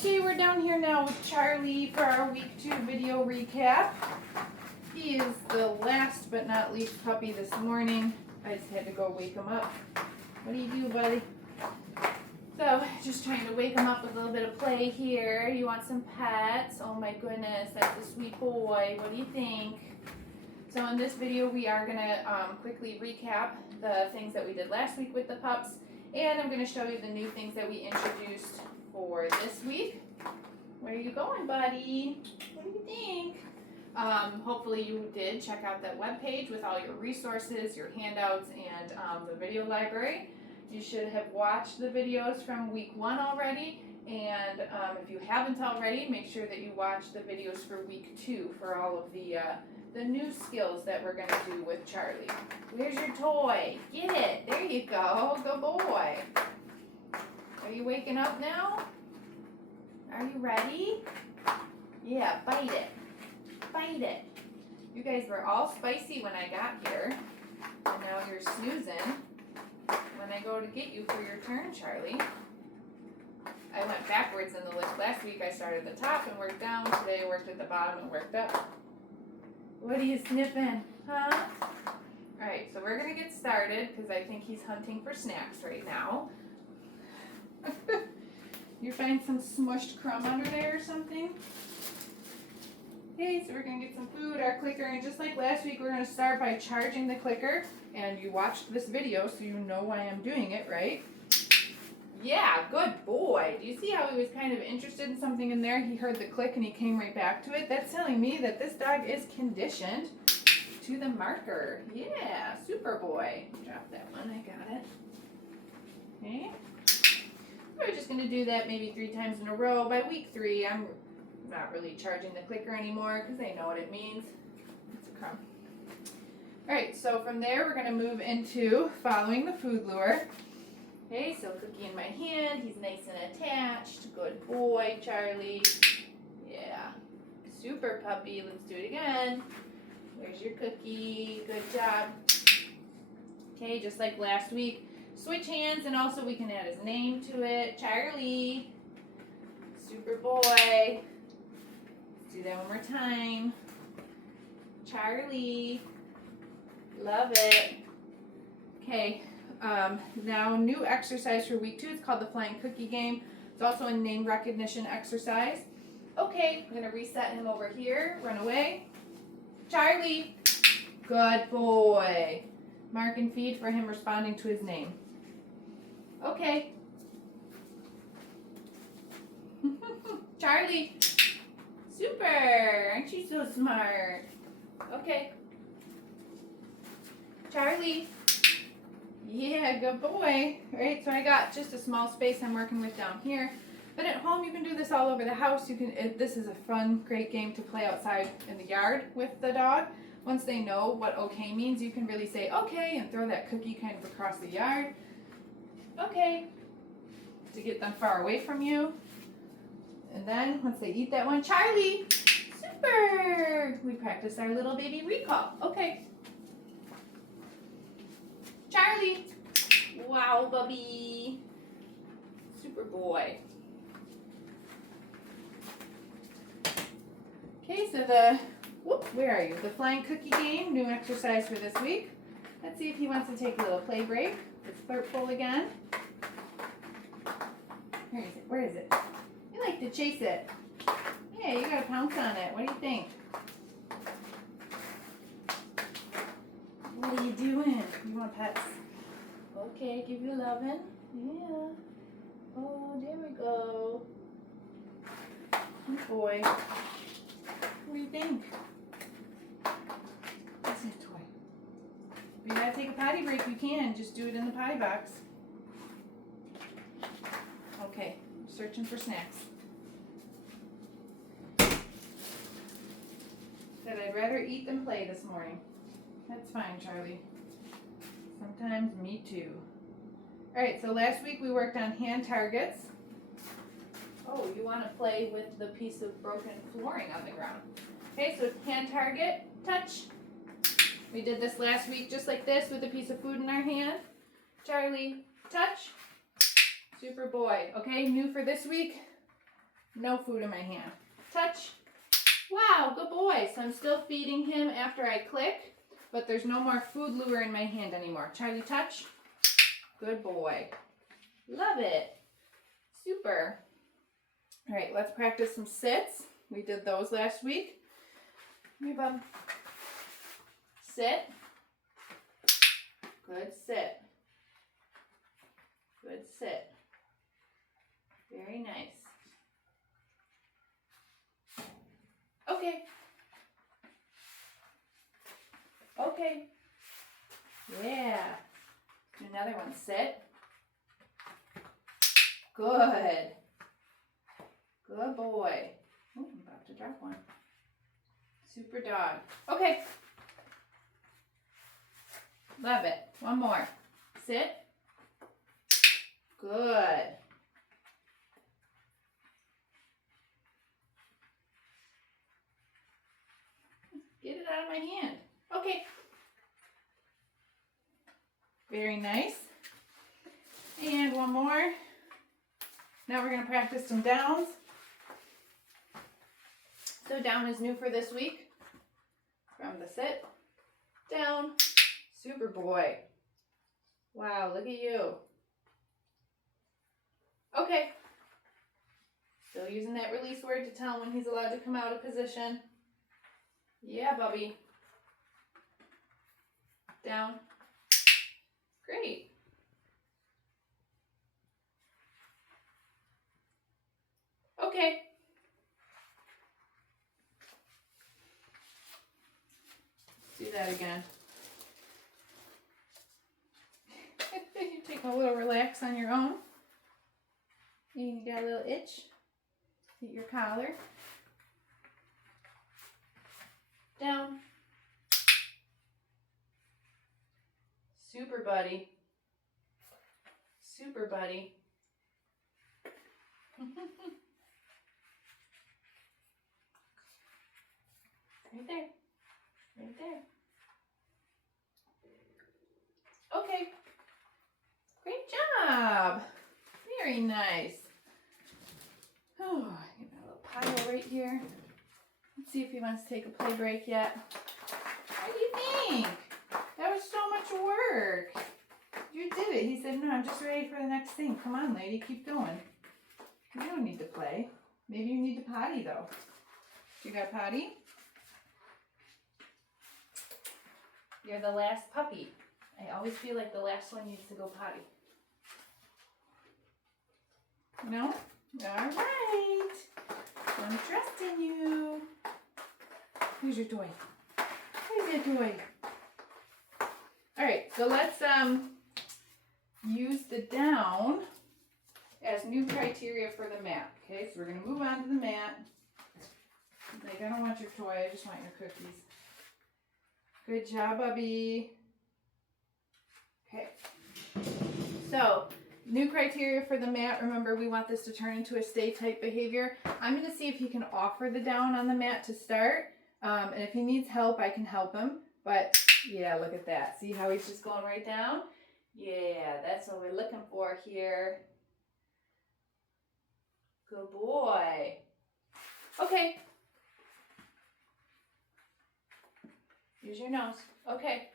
Okay, we're down here now with Charlie for our week 2 video recap. He is the last but not least puppy this morning. I just had to go wake him up. What do you do, buddy? So, just trying to wake him up with a little bit of play here. You want some pets? Oh my goodness, that's a sweet boy. What do you think? So in this video, we are going to quickly recap the things that we did last week with the pups. And I'm going to show you the new things that we introduced for this week. Where are you going, buddy? What do you think? Hopefully you did check out that webpage with all your resources, your handouts, and the video library. You should have watched the videos from week 1 already, and if you haven't already, make sure that you watch the videos for week 2 for all of the new skills that we're going to do with Charlie. Where's your toy? Get it. There you go. Good boy. Are you waking up now? Are you ready? Yeah, bite it. Bite it. You guys were all spicy when I got here, and now you're snoozing. When I go to get you for your turn, Charlie. I went backwards in the list. Last week I started at the top and worked down. Today I worked at the bottom and worked up. What are you sniffing, huh? Alright, so we're going to get started because I think he's hunting for snacks right now. You find some smushed crumb under there or something? Okay, so we're going to get some food, our clicker, and just like last week, we're going to start by charging the clicker. And you watched this video, so you know why I'm doing it, right? Yeah, good boy. Do you see how he was kind of interested in something in there? He heard the click and he came right back to it. That's telling me that this dog is conditioned to the marker. Yeah, super boy. Drop that one, I got it. Okay. We're just going to do that maybe 3 times in a row. By week 3, I'm not really charging the clicker anymore because they know what it means. It's a crumb. Alright, so from there we're going to move into following the food lure. Okay, so cookie in my hand, he's nice and attached. Good boy, Charlie. Yeah, super puppy. Let's do it again. Where's your cookie? Good job. Okay, just like last week, switch hands, and also we can add his name to it. Charlie. Super boy. Let's do that one more time. Charlie. Love it. Okay, now new exercise for week 2. It's called the Flying Cookie Game. It's also a name recognition exercise. Okay, I'm going to reset him over here. Run away. Charlie. Good boy. Mark and feed for him responding to his name. Okay. Charlie. Super. Aren't you so smart? Okay. Charlie. Yeah, good boy. Alright, so I got just a small space I'm working with down here. But at home you can do this all over the house. This is a fun, great game to play outside in the yard with the dog. Once they know what okay means, you can really say okay and throw that cookie kind of across the yard. Okay. To get them far away from you. And then once they eat that one, Charlie! Super! We practice our little baby recall. Okay. Charlie. Wow, Bubby. Super boy. Okay, so where are you? The Flying Cookie Game, new exercise for this week. Let's see if he wants to take a little play break. It's Flirtful again. Where is it? Where is it? You like to chase it. Yeah, you gotta pounce on it. What do you think? What are you doing? You want pets? Okay, give you lovin'. Yeah. Oh, there we go. Good boy. What do you think? That's your toy. If you gotta take a potty break, you can. Just do it in the potty box. Okay, searching for snacks. Said I'd rather eat than play this morning. That's fine, Charlie. Sometimes me too. Alright, so last week we worked on hand targets. Oh, you want to play with the piece of broken flooring on the ground. Okay, so it's hand target, touch. We did this last week just like this with a piece of food in our hand. Charlie, touch. Super boy. Okay, new for this week. No food in my hand. Touch. Wow, good boy. So I'm still feeding him after I click, but there's no more food lure in my hand anymore. Charlie, touch. Good boy. Love it. Super. All right, let's practice some sits. We did those last week. Come here, bub. Sit. Good sit. Good sit. Very nice. Okay. Okay. Yeah. Do another one. Sit. Good. Good boy. Oh, I'm about to drop one. Super dog. Okay. Love it. One more. Sit. Good. Get it out of my hand. Okay. Very nice. And one more. Now we're going to practice some downs. So down is new for this week. From the sit. Down. Super boy. Wow, look at you. Okay. Still using that release word to tell him when he's allowed to come out of position. Yeah, Bubby. Down. Great. Okay. Let's do that again. You take a little relax on your own. You got a little itch. Get your collar. Down. Super buddy. Super buddy. Right there. Right there. Okay. Great job. Very nice. Oh, I got a little pile right here. Let's see if he wants to take a play break yet. What do you think? That was so much work. You did it. He said, no, I'm just ready for the next thing. Come on, lady, keep going. You don't need to play. Maybe you need to potty, though. You got potty? You're the last puppy. I always feel like the last one needs to go potty. No? All right. I'm trusting you. Here's your toy. Here's your toy. All right, so let's use the down as new criteria for the mat. Okay, so we're gonna move on to the mat. Like, I don't want your toy, I just want your cookies. Good job, Bubby. Okay, so new criteria for the mat. Remember, we want this to turn into a stay type behavior. I'm gonna see if he can offer the down on the mat to start. And if he needs help, I can help him. But yeah, look at that. See how he's just going right down? Yeah, that's what we're looking for here. Good boy. Okay. Use your nose. Okay.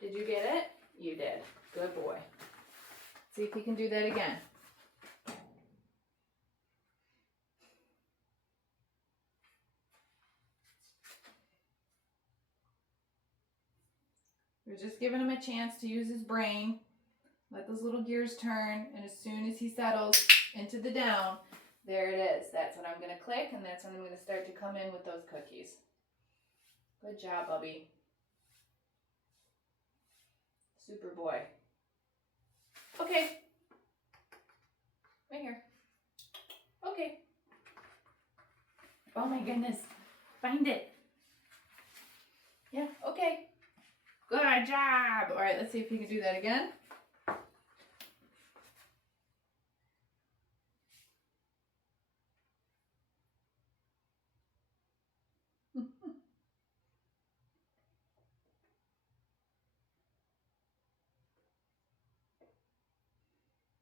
Did you get it? You did. Good boy. See if you can do that again. We're just giving him a chance to use his brain. Let those little gears turn, and as soon as he settles into the down, there it is. That's when I'm going to click, and that's when I'm going to start to come in with those cookies. Good job, Bubby. Super boy. Okay. Right here. Okay. Oh my goodness. Find it. Yeah, okay. Good job. All right, let's see if we can do that again.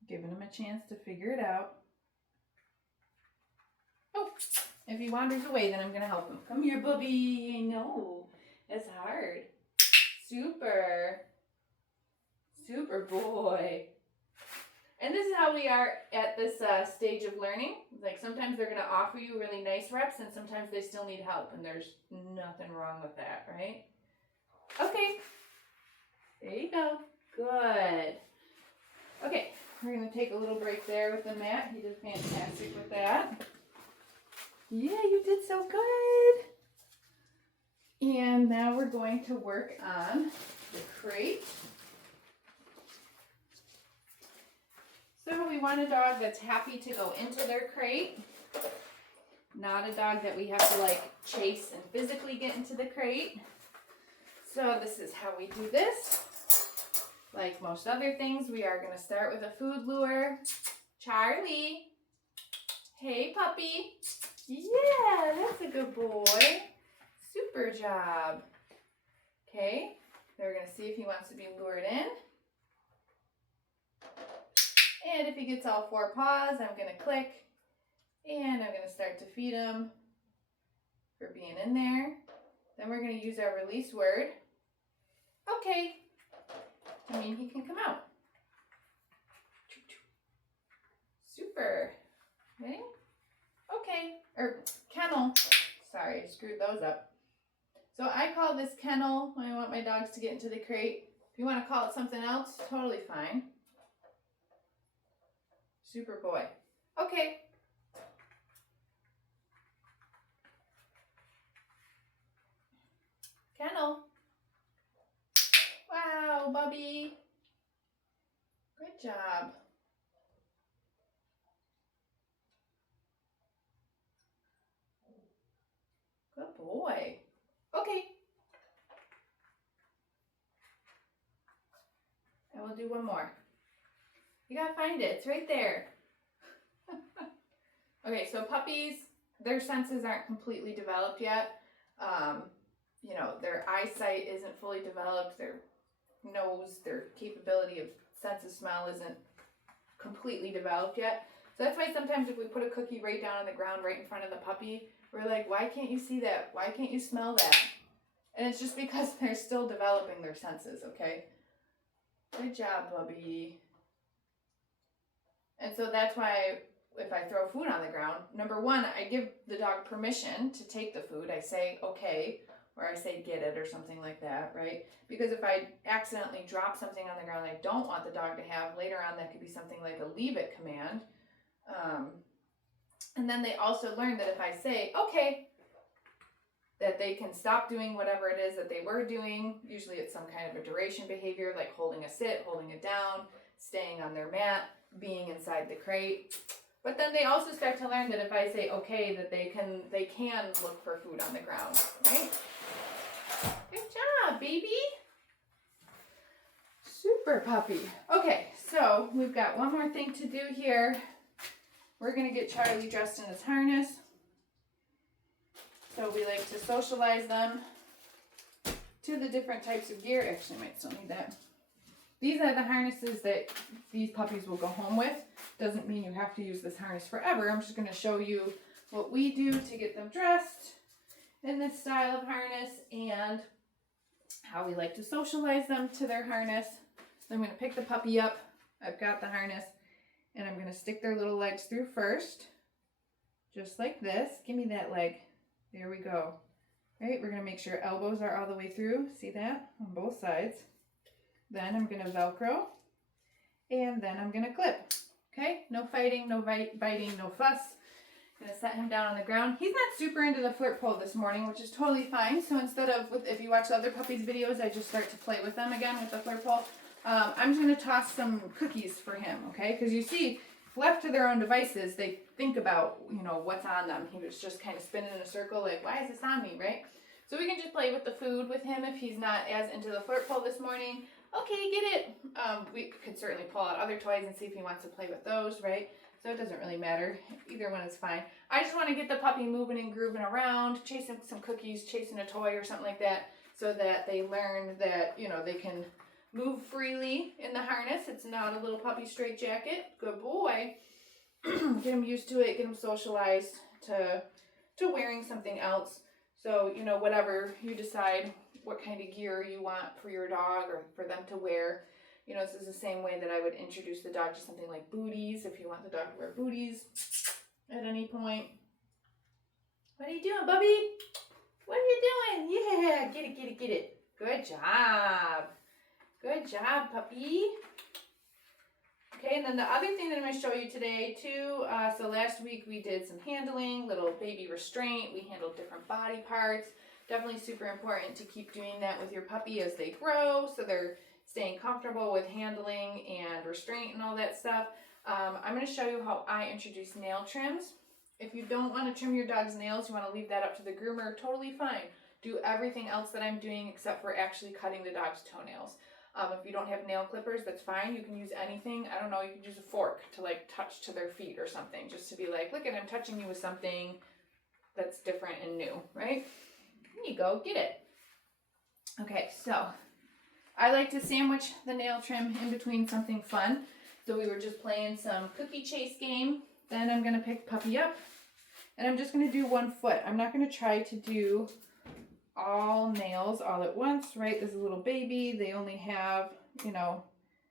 Giving him a chance to figure it out. Oh, if he wanders away, then I'm going to help him. Come here, Bubby. No, that's hard. Super. Super boy. And this is how we are at this stage of learning. Like sometimes they're going to offer you really nice reps and sometimes they still need help. And there's nothing wrong with that, right? Okay. There you go. Good. Okay. We're going to take a little break there with the mat. He did fantastic with that. Yeah, you did so good. And now we're going to work on the crate. So we want a dog that's happy to go into their crate. Not a dog that we have to like chase and physically get into the crate. So this is how we do this. Like most other things, we are going to start with a food lure. Charlie. Hey, puppy. Yeah, that's a good boy. Super job. Okay, then we're going to see if he wants to be lured in. And if he gets all four paws, I'm going to click. And I'm going to start to feed him for being in there. Then we're going to use our release word. Okay. I mean, he can come out. Super. Ready? Okay. Or kennel. Sorry, I screwed those up. So I call this kennel when I want my dogs to get into the crate. If you want to call it something else, totally fine. Super boy. Okay. Kennel. Wow, Bubby. Good job. Good boy. Okay. And we'll do one more. You gotta find it. It's right there. Okay, so puppies, their senses aren't completely developed yet. You know, their eyesight isn't fully developed. Their nose, their capability of sense of smell isn't completely developed yet. So that's why sometimes if we put a cookie right down on the ground right in front of the puppy, we're like, why can't you see that? Why can't you smell that? And it's just because they're still developing their senses, okay? Good job, Bubby. And so that's why if I throw food on the ground, number one, I give the dog permission to take the food. I say, okay, or I say, get it, or something like that, right? Because if I accidentally drop something on the ground I don't want the dog to have, later on that could be something like a leave it command. And then they also learn that if I say, okay, that they can stop doing whatever it is that they were doing. Usually it's some kind of a duration behavior, like holding a sit, holding it down, staying on their mat, being inside the crate. But then they also start to learn that if I say okay, that they can look for food on the ground, right? Good job, baby. Super puppy. Okay, so we've got one more thing to do here. We're gonna get Charlie dressed in his harness. So we like to socialize them to the different types of gear. Actually, I might still need that. These are the harnesses that these puppies will go home with. Doesn't mean you have to use this harness forever. I'm just going to show you what we do to get them dressed in this style of harness and how we like to socialize them to their harness. So I'm going to pick the puppy up. I've got the harness and I'm going to stick their little legs through first. Just like this. Give me that leg. There we go. Right, we're going to make sure elbows are all the way through. See that? On both sides. Then I'm going to Velcro. And then I'm going to clip. Okay? No fighting, no biting, no fuss. I'm going to set him down on the ground. He's not super into the flirt pole this morning, which is totally fine. So instead of, if you watch the other puppies' videos, I just start to play with them again with the flirt pole. I'm just going to toss some cookies for him, okay? Because you see, left to their own devices, they think about, you know, what's on them. He was just kind of spinning in a circle like, why is this on me, right? So we can just play with the food with him if he's not as into the flirt pole this morning. Okay, get it. We could certainly pull out other toys and see if he wants to play with those, right? So it doesn't really matter. Either one is fine. I just want to get the puppy moving and grooving around, chasing some cookies, chasing a toy or something like that, so that they learn that, you know, they can move freely in the harness. It's not a little puppy straitjacket. Good boy. Get him used to it, get him socialized to wearing something else. So, you know, whatever you decide what kind of gear you want for your dog or for them to wear. You know, this is the same way that I would introduce the dog to something like booties, if you want the dog to wear booties at any point. What are you doing, Bubby? What are you doing? Yeah, get it, get it, get it. Good job. Good job, puppy. Okay, and then the other thing that I'm going to show you today too, so last week we did some handling, little baby restraint. We handled different body parts. Definitely super important to keep doing that with your puppy as they grow, so they're staying comfortable with handling and restraint and all that stuff. I'm going to show you how I introduce nail trims. If you don't want to trim your dog's nails, you want to leave that up to the groomer, totally fine. Do everything else that I'm doing except for actually cutting the dog's toenails. If you don't have nail clippers, that's fine. You can use anything. I don't know, you can use a fork to like touch to their feet or something, just to be like, look, I'm touching you with something that's different and new, right? There you go, get it. Okay, so I like to sandwich the nail trim in between something fun. So we were just playing some cookie chase game. Then I'm gonna pick Puppy up and I'm just gonna do 1 foot. I'm not gonna try to do all nails all at once, right? This is a little baby. They only have, you know,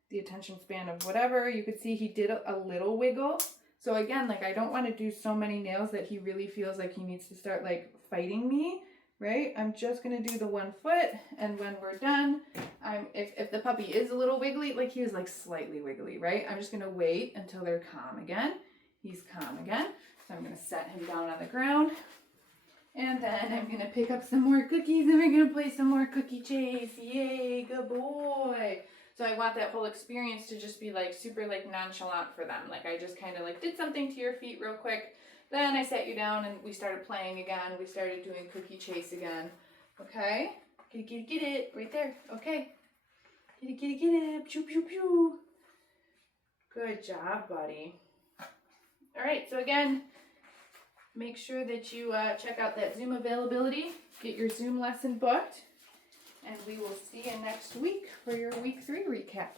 the attention span of whatever. You could see he did a little wiggle. So again, like I don't want to do so many nails that he really feels like he needs to start like fighting me, right? I'm just going to do the 1 foot, and when we're done, if the puppy is a little wiggly, like he was like slightly wiggly, right? I'm just going to wait until they're calm again. He's calm again. So I'm going to set him down on the ground. And then I'm going to pick up some more cookies and we're going to play some more cookie chase. Yay, good boy. So I want that whole experience to just be like super like nonchalant for them. Like I just kind of like did something to your feet real quick. Then I sat you down and we started playing again. We started doing cookie chase again. Okay? Get it. Right there. Okay. Get it. Pew, pew, pew. Good job, buddy. All right, so again, make sure that you check out that Zoom availability, get your Zoom lesson booked, and we will see you next week for your week 3 recap.